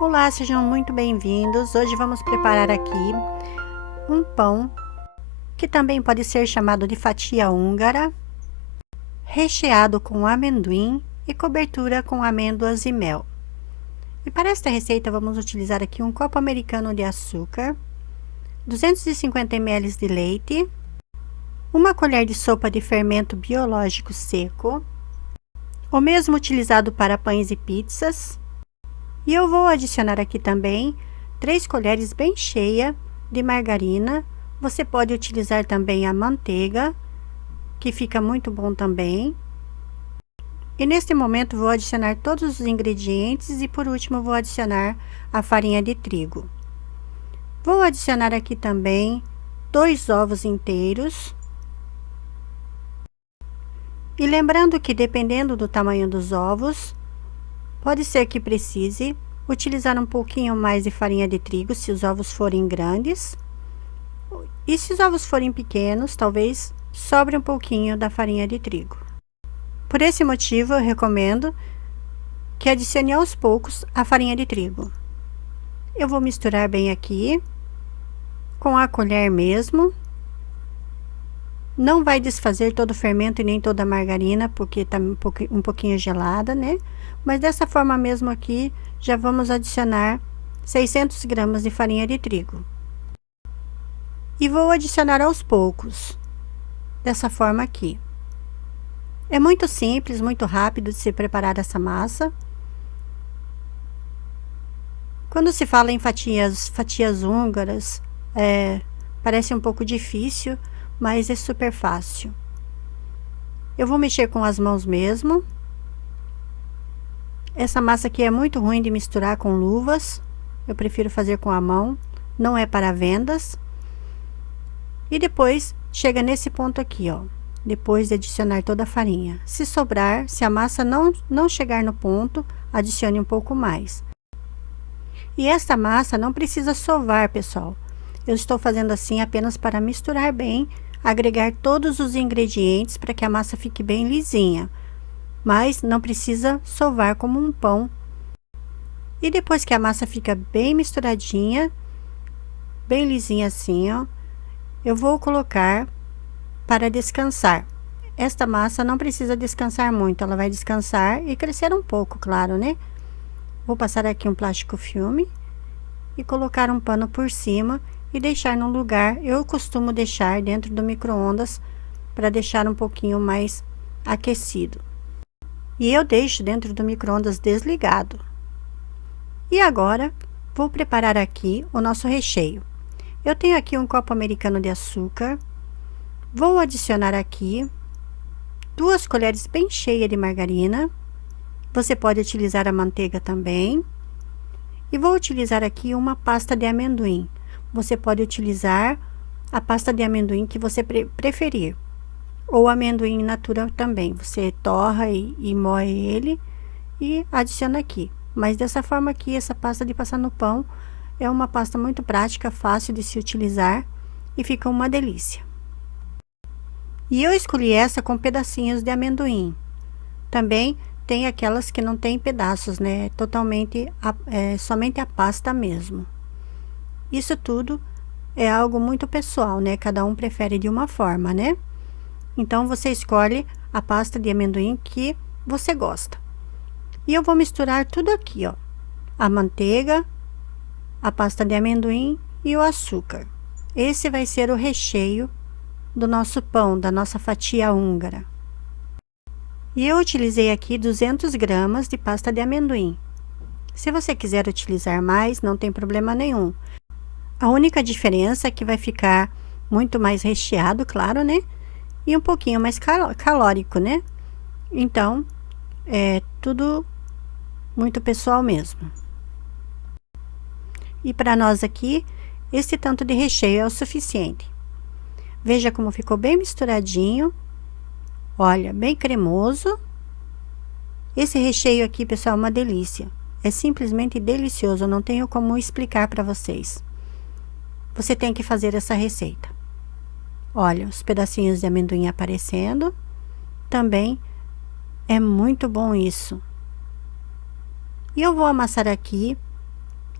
Olá, sejam muito bem-vindos. Hoje vamos preparar aqui um pão que também pode ser chamado de fatia húngara, recheado com amendoim e cobertura com amêndoas e mel. E para esta receita vamos utilizar aqui um copo americano de açúcar, 250 ml de leite, uma colher de sopa de fermento biológico seco, o mesmo utilizado para pães e pizzas. E eu vou adicionar aqui também 3 colheres bem cheias de margarina. Você pode utilizar também a manteiga, que fica muito bom também. E neste momento vou adicionar todos os ingredientes e por último vou adicionar a farinha de trigo. Vou adicionar aqui também 2 ovos inteiros. E lembrando que dependendo do tamanho dos ovos, pode ser que precise utilizar um pouquinho mais de farinha de trigo se os ovos forem grandes. E se os ovos forem pequenos, talvez sobre um pouquinho da farinha de trigo. Por esse motivo, eu recomendo que adicione aos poucos a farinha de trigo. Eu vou misturar bem aqui, com a colher mesmo. Não vai desfazer todo o fermento e nem toda a margarina, porque tá um pouquinho gelada, né? Mas dessa forma mesmo aqui, já vamos adicionar 600 gramas de farinha de trigo. E vou adicionar aos poucos, dessa forma aqui. É muito simples, muito rápido de se preparar essa massa. Quando se fala em fatias húngaras, parece um pouco difícil, mas é super fácil. Eu vou mexer com as mãos mesmo. Essa massa aqui é muito ruim de misturar com luvas. Eu prefiro fazer com a mão, não é para vendas. E depois chega nesse ponto aqui, ó. Depois de adicionar toda a farinha. Se sobrar, se a massa não chegar no ponto, adicione um pouco mais. E esta massa não precisa sovar, pessoal. Eu estou fazendo assim apenas para misturar bem, agregar todos os ingredientes para que a massa fique bem lisinha. Mas não precisa sovar como um pão. E depois que a massa fica bem misturadinha, bem lisinha assim, ó, eu vou colocar para descansar. Esta massa não precisa descansar muito, ela vai descansar e crescer um pouco, claro, né? Vou passar aqui um plástico filme e colocar um pano por cima e deixar no lugar. Eu costumo deixar dentro do micro-ondas para deixar um pouquinho mais aquecido. E eu deixo dentro do micro-ondas desligado. E agora, vou preparar aqui o nosso recheio. Eu tenho aqui um copo americano de açúcar. Vou adicionar aqui 2 colheres bem cheias de margarina. Você pode utilizar a manteiga também. E vou utilizar aqui uma pasta de amendoim. Você pode utilizar a pasta de amendoim que você preferir. Ou amendoim in natura também. Você torra e moe ele e adiciona aqui. Mas dessa forma aqui, essa pasta de passar no pão é uma pasta muito prática, fácil de se utilizar e fica uma delícia. E eu escolhi essa com pedacinhos de amendoim. Também tem aquelas que não tem pedaços, né? Totalmente, somente a pasta mesmo. Isso tudo é algo muito pessoal, né? Cada um prefere de uma forma, né? Então, você escolhe a pasta de amendoim que você gosta. E eu vou misturar tudo aqui, ó. A manteiga, a pasta de amendoim e o açúcar. Esse vai ser o recheio do nosso pão, da nossa fatia húngara. E eu utilizei aqui 200 gramas de pasta de amendoim. Se você quiser utilizar mais, não tem problema nenhum. A única diferença é que vai ficar muito mais recheado, claro, né? E um pouquinho mais calórico, né? Então, é tudo muito pessoal mesmo. E para nós aqui, esse tanto de recheio é o suficiente. Veja como ficou bem misturadinho. Olha, bem cremoso. Esse recheio aqui, pessoal, é uma delícia. É simplesmente delicioso, eu não tenho como explicar para vocês. Você tem que fazer essa receita. Olha, os pedacinhos de amendoim aparecendo. Também é muito bom isso. E eu vou amassar aqui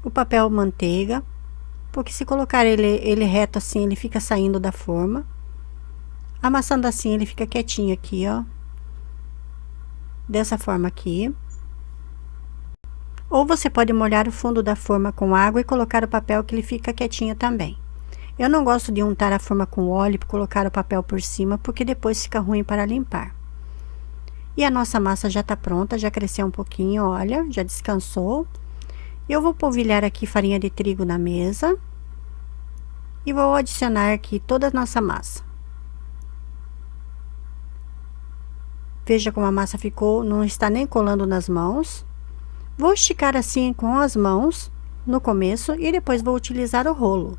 o papel manteiga, porque se colocar ele reto assim, ele fica saindo da forma. Amassando assim, ele fica quietinho aqui, ó. Dessa forma aqui. Ou você pode molhar o fundo da forma com água e colocar o papel que ele fica quietinho também. Eu não gosto de untar a forma com óleo e colocar o papel por cima, porque depois fica ruim para limpar. E a nossa massa já tá pronta, já cresceu um pouquinho, olha, já descansou. Eu vou polvilhar aqui farinha de trigo na mesa. E vou adicionar aqui toda a nossa massa. Veja como a massa ficou, não está nem colando nas mãos. Vou esticar assim com as mãos no começo e depois vou utilizar o rolo.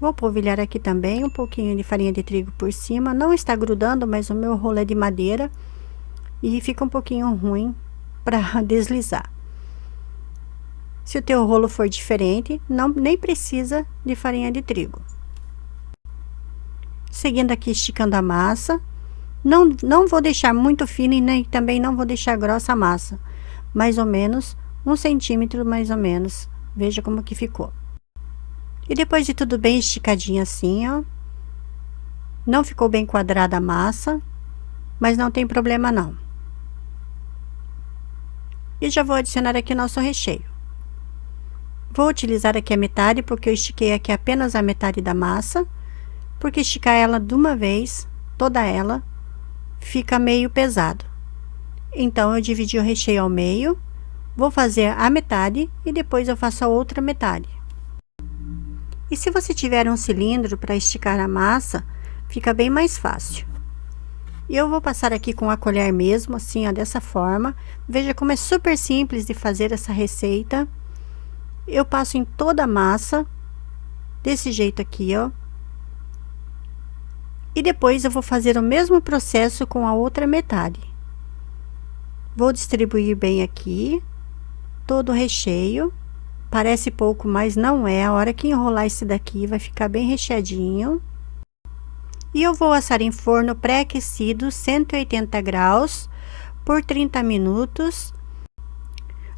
Vou polvilhar aqui também um pouquinho de farinha de trigo por cima. Não está grudando, mas o meu rolo é de madeira e fica um pouquinho ruim para deslizar. Se o teu rolo for diferente, nem precisa de farinha de trigo. Seguindo aqui, esticando a massa. Não vou deixar muito fina e nem também não vou deixar grossa a massa. Mais ou menos 1 centímetro, mais ou menos. Veja como que ficou. E depois de tudo bem esticadinho assim, ó. Não ficou bem quadrada a massa, mas não tem problema não. E já vou adicionar aqui o nosso recheio. Vou utilizar aqui a metade, porque eu estiquei aqui apenas a metade da massa. Porque esticar ela de uma vez, toda ela, fica meio pesado. Então, eu dividi o recheio ao meio. Vou fazer a metade e depois eu faço a outra metade. E se você tiver um cilindro para esticar a massa, fica bem mais fácil. E eu vou passar aqui com a colher mesmo, assim, ó, dessa forma. Veja como é super simples de fazer essa receita. Eu passo em toda a massa, desse jeito aqui, ó. E depois eu vou fazer o mesmo processo com a outra metade. Vou distribuir bem aqui, todo o recheio. Parece pouco, mas não é. A hora que enrolar esse daqui, vai ficar bem recheadinho. E eu vou assar em forno pré-aquecido, 180 graus, por 30 minutos.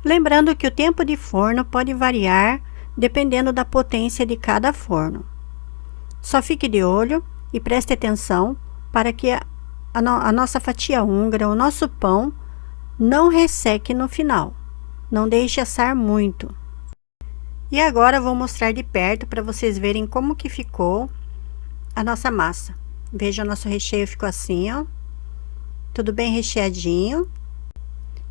Lembrando que o tempo de forno pode variar, dependendo da potência de cada forno. Só fique de olho e preste atenção para que a nossa fatia húngara, o nosso pão, não resseque no final. Não deixe assar muito. E agora vou mostrar de perto para vocês verem como que ficou a nossa massa. Veja, o nosso recheio ficou assim, ó. Tudo bem recheadinho.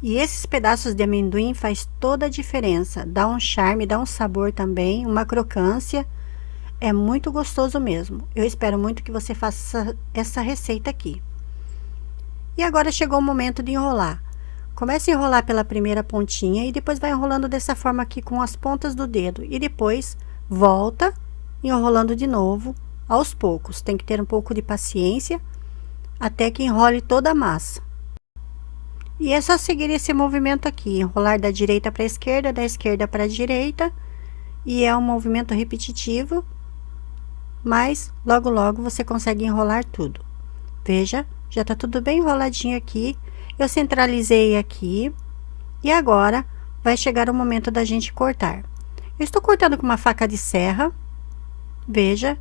E esses pedaços de amendoim faz toda a diferença. Dá um charme, dá um sabor também, uma crocância. É muito gostoso mesmo. Eu espero muito que você faça essa receita aqui. E agora chegou o momento de enrolar. Comece a enrolar pela primeira pontinha e depois vai enrolando dessa forma aqui com as pontas do dedo. E depois volta enrolando de novo aos poucos. Tem que ter um pouco de paciência até que enrole toda a massa. E é só seguir esse movimento aqui, enrolar da direita para a esquerda, da esquerda para a direita. E é um movimento repetitivo, mas logo logo você consegue enrolar tudo. Veja, já tá tudo bem enroladinho aqui. Eu centralizei aqui e agora vai chegar o momento da gente cortar. Eu estou cortando com uma faca de serra. Veja,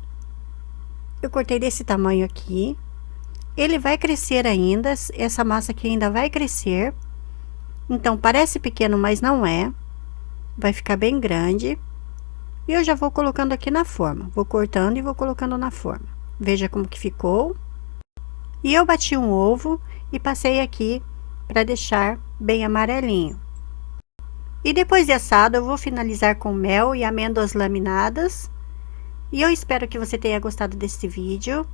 eu cortei desse tamanho aqui. Ele vai crescer ainda, essa massa aqui ainda vai crescer. Então, parece pequeno, mas não é. Vai ficar bem grande. E eu já vou colocando aqui na forma. Vou cortando e vou colocando na forma. Veja como que ficou. E eu bati um ovo e passei aqui para deixar bem amarelinho. E depois de assado, eu vou finalizar com mel e amêndoas laminadas. E eu espero que você tenha gostado desse vídeo.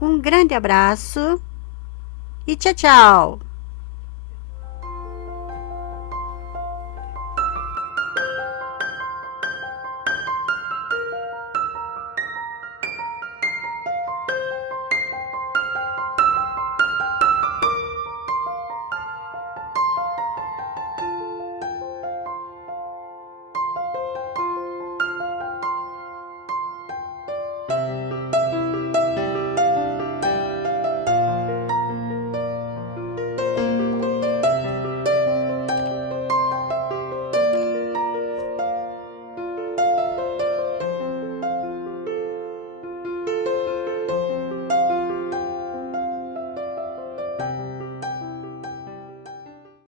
Um grande abraço e tchau, tchau!